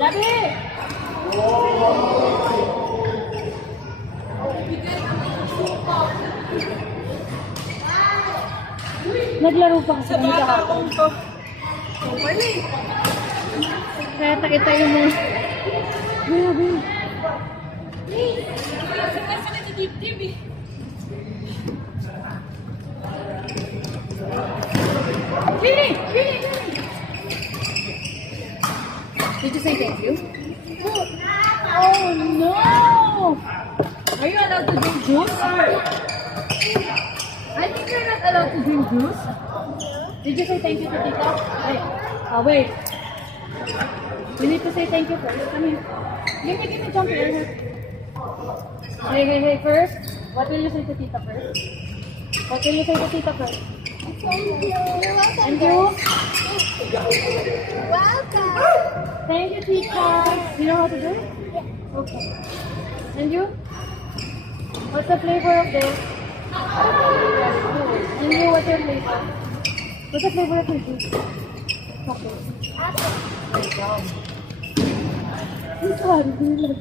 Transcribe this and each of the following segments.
Labi! Naglaro pa kasi kami kahapon. Kaya tayo mo. Grabe. Vini! Vini! Did you say thank you? Oh no! Are you allowed to drink juice? I think you're not allowed to drink juice. Did you say thank you to Tita? Wait. Wait. You need to say thank you first. Come here. Give me, jump here. Hey, first. What will you say to Tita first? What will you say to Tita first? Thank you. Thank you. Welcome. Thank you, Tita. You know how to do it? Okay. And you? What's the flavor of this? And you, what's your flavor? What's the flavor of your juice? Okay. This one, really.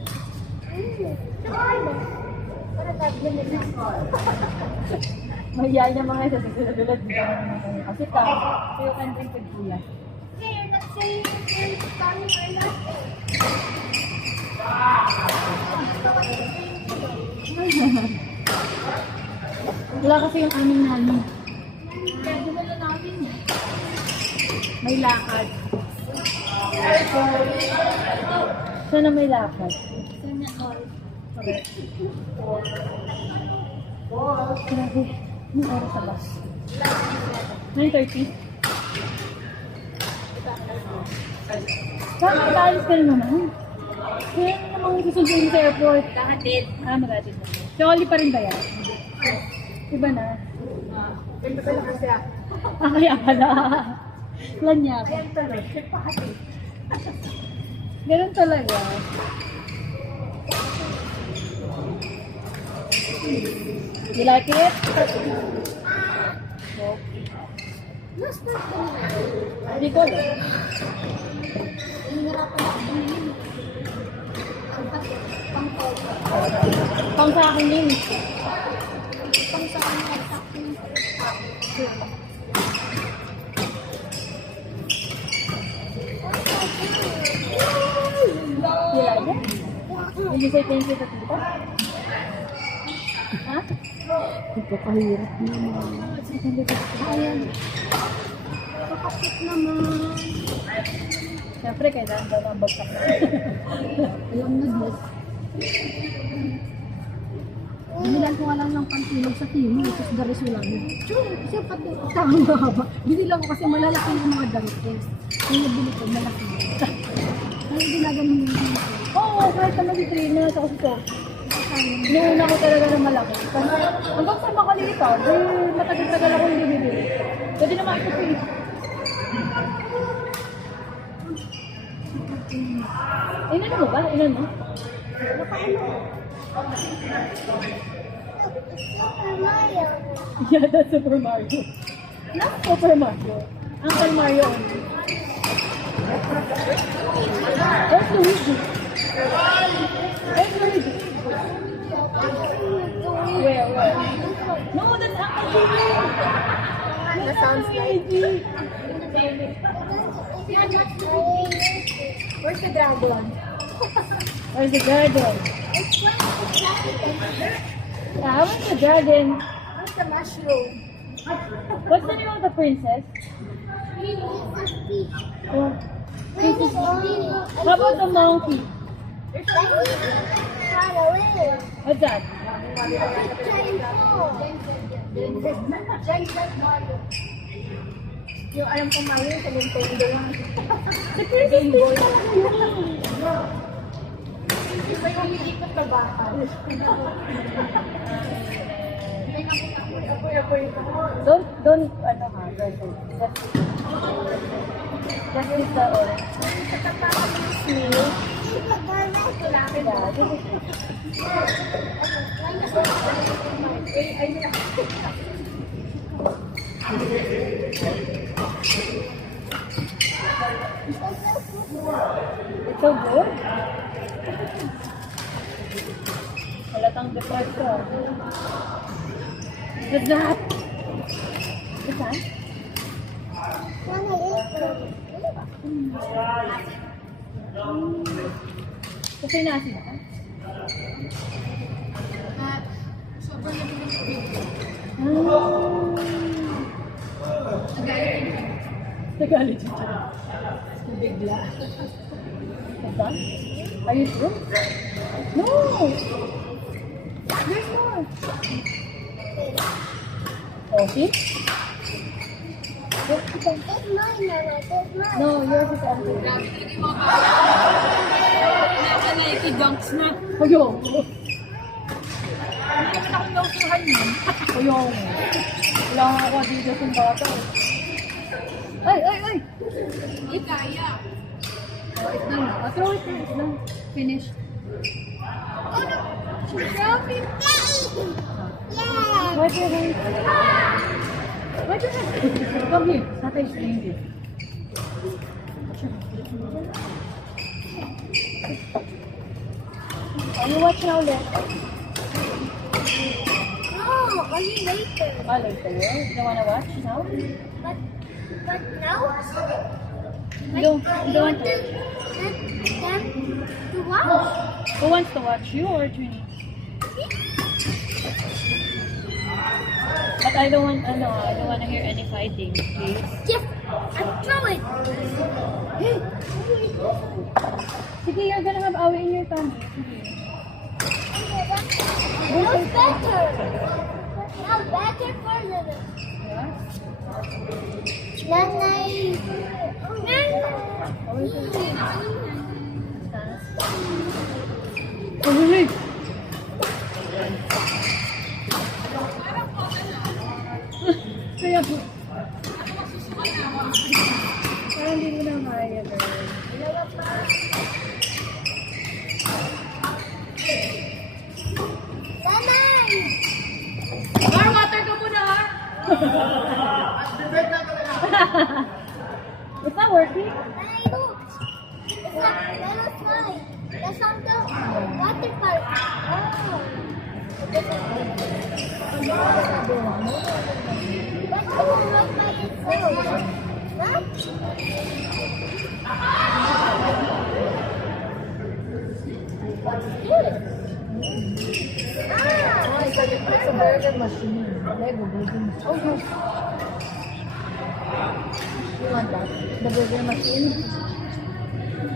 Mahiyain yung mga isa sa sulat-sulat. Kasi tao, so you can drink with Kuya. Okay, you're not saying you're coming or not. Wala kasi yung aming namin. Kaya dinala namin. May lakad. Sana may lakad. Sana all. Okay. Grabe. Anong oras sa bus? 9:30. Bakit alis ka na naman? Kaya namang susunduin sa airport. Kahatid. Magatid na. Si Oli pa rin ba yan? Iba na. Ganda pala kasi ako. Kaya pala. Lanya ako. Ayan pala, siya pahatid. Ganun talaga. You like it? Mas na ito. Hindi ko alam. Hinirapan ako din. Pang-pol. Pang sa akin yun. Pang-sa kanya. You like it? Will you say thank you to Tita? Ha? Ito kahirap naman. Ayan. Kapit naman. Siyempre, kailangan daw ng bagsak. Alam na Diyos. Binilan ko nga lang ng pantilog sa timo, tapos garis lang. Kasi pati tama ba? Binilan ko kasi malalaki yung mga damit ko. Yung nabili ko, malaki. Kaya ginaganon yung dito. Oo, kahit naman si Trina, sa kusito. Inuuna ko talaga ng malaki. Kasi hanggang sa makalita, di matagal-tagal ako hindi bibili. Pwede naman ito po. Inan mo ba? Inan mo? Super Mario. Yeah, that's Super Mario. Not Super Mario. Uncle Mario only. Where's Luigi? Where's Luigi? Where? No, that's Uncle Luigi. That sounds like. Luigi. Where's the dragon? Where's the dragon? It's one of the dragon. Yeah, where's the dragon? Where's the mushroom? What's the name of the princess? Oh, Princess. How about the monkey? What's that? Yung alam ko Mario sa Nintendo lang. Si Princess din talaga yun. Iba yung umiikot na bata. Don't, ano ha, just use the orange. Yeah, this is it. It's so good. Halatang depressed ka. What's that? What's that? Kasi nasi na ka? Sobrang nabili ko dito. Nagalit siya. Bigla. What's that? Are you sure? No! There's more. Oh, see? No, yours is empty. Nike dunks na. Ayaw. Hindi naman ako nausuhan yun. Ayaw. Wala nga ako dito sa bata. Ay, ay, ay! Hindi kaya. Oh, it's done now. Throw it there. It's done. Finished. Oh no! Shopping! Wipe your hands. Wipe your hands. Come here. Tatay is playing this. You watch now ulit. No, only later. Ah, later. You don't wanna watch now? But now, You don't want to? let them to watch. Who wants to watch? You or Trini? But I don't want to hear any fighting, please. Yes, and throw it. Sige, you're gonna have awi in your tummy. Sige. Now better. Now better for the Yeah? nanay. Oh, really? Kaya po. Parang hindi mo na kaya, girl. Nanay. Water ka muna ha! It's not working. Nanay, look. It's a yellow slide. That's on the water park. Oh. But it won't work by itself. What? What's this? Ah! It's a burger machine. Lego burger machine. Oh, yes. You want that? The burger machine?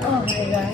Oh my God.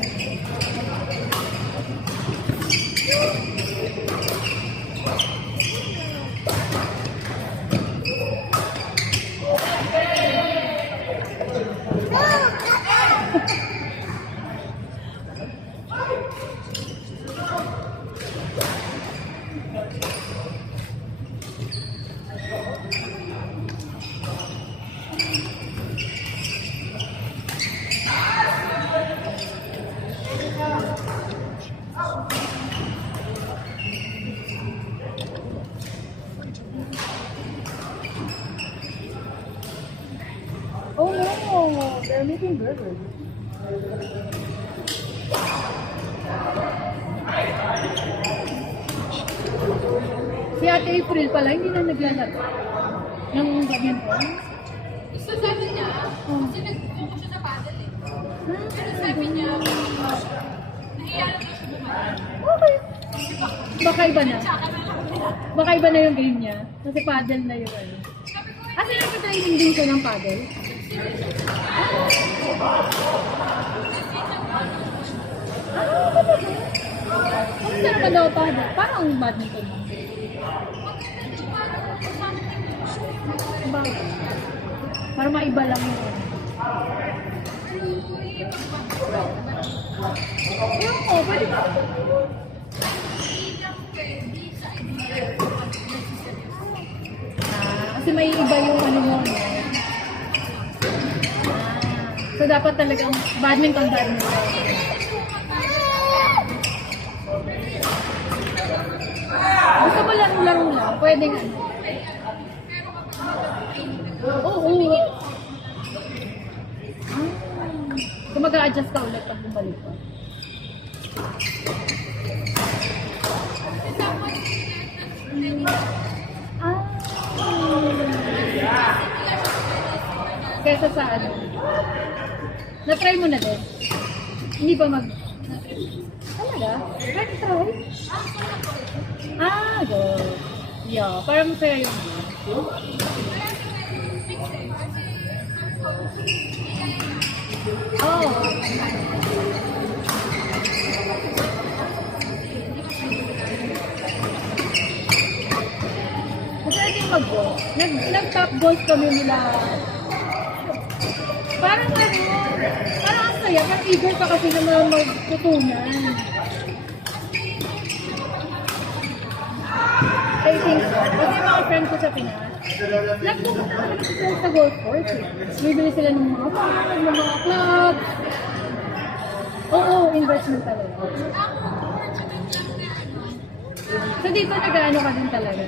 Oh no, they're making burgers. Si Ate April pala, hindi na naglalaro. Nang ganyan po. Gusto sabi niya, kasi nag-focus siya sa paddle eh. Pero sabi niya, nahiya na daw siya bumalik. Okay. Baka iba na. Baka iba na yung game niya. Kasi paddle na yung ano. Kasi nagpa-training din siya ng paddle. Ah, ba ba? Ano saan ba daw paddle? Parang badminton. Ba? Para maiba lang yung ano. Ewan ko, pwede ba? Kasi may iba yung ano mo. No? So, dapat talagang badminton. Gusto mo laro-laro lang, pwedeng ano. Oo. Kung mag-a-adjust ka ulit pag bumalik ka. Kesa sa ano. Na-try mo na din? Hindi pa mag... Talaga? Try? Go. Yeah, parang masaya yung Pwede mag-go. Nag-top goals kami nila. Parang ang saya. Parang eager pa kasi naman magtutunan. I think so. Kasi yung mga friend ko sa Pinas, nagpupunta talaga sila sa golf course. Bibili sila ng mga farm, ng mga clubs. Oo, investment talaga. So dito nag-ano ka din talaga?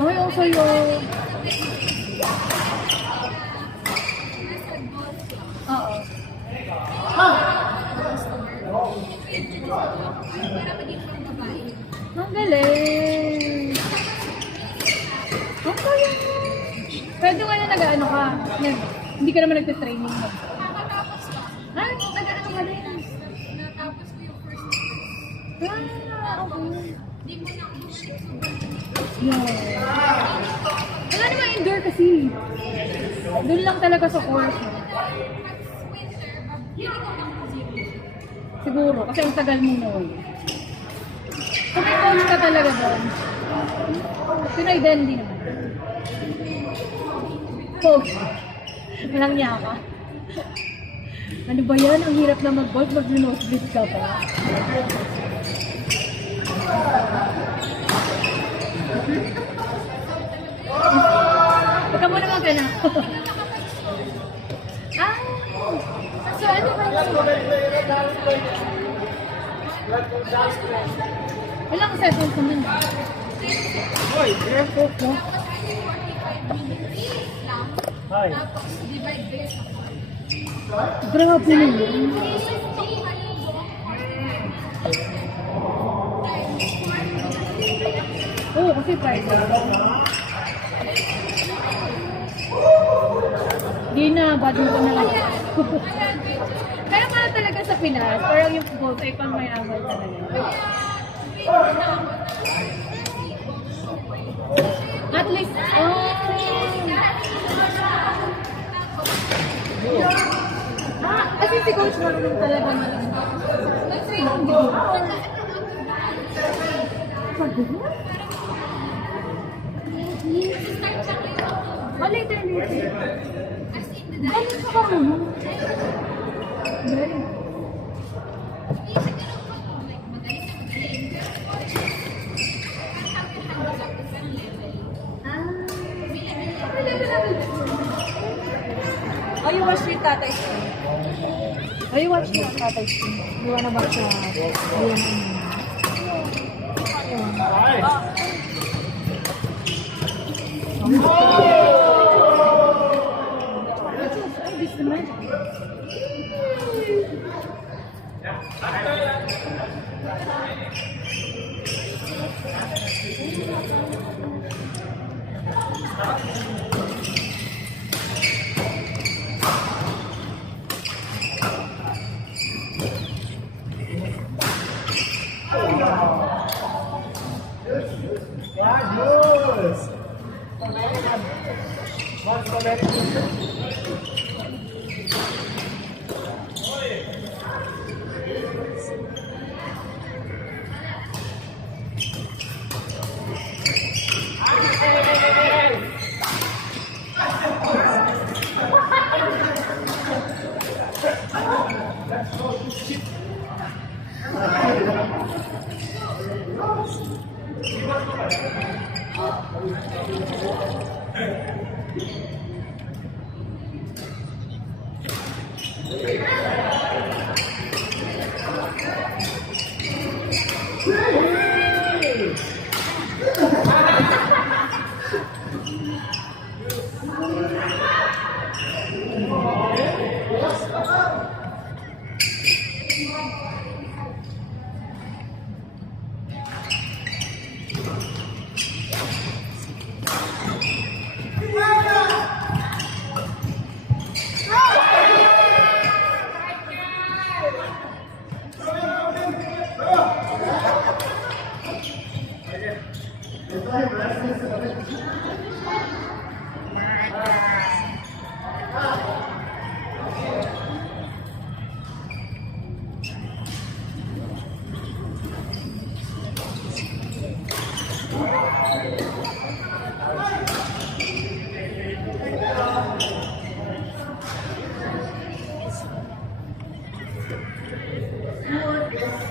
Okay, also yung... Oo. Ang galing! Ang galing! Pwede nga na nag-ano ka. Hindi ka naman nagte-training. Nag-ano ka rin? Natapos ko yung first Okay. Yeah. Wala naman indoor kasi. Doon lang talaga sa course. Siguro, kasi ang tagal mo na. Kung may coach ka talaga doon, Pinoy din, hindi naman. Coach. Walang niya ka. Ano ba yan? Ang hirap na mag-golf, mag-nosebleed ka pa. Huwag ka muna mag-ana. So ano ba yun? Ilang sessions naman? Hoy, airport mo. Hi. Grabe na yun. Oo, kasi private. Di na, badminton na lang. Kaya pala talaga sa Pinas, parang yung golf ay pang mayaman talaga. At least, kasi si Coach marunong talaga marunong. Later. Ano ka marunong? Very. Oh, you watch your tatay stream? Oh, you watch your tatay stream? You wanna watch This the magic.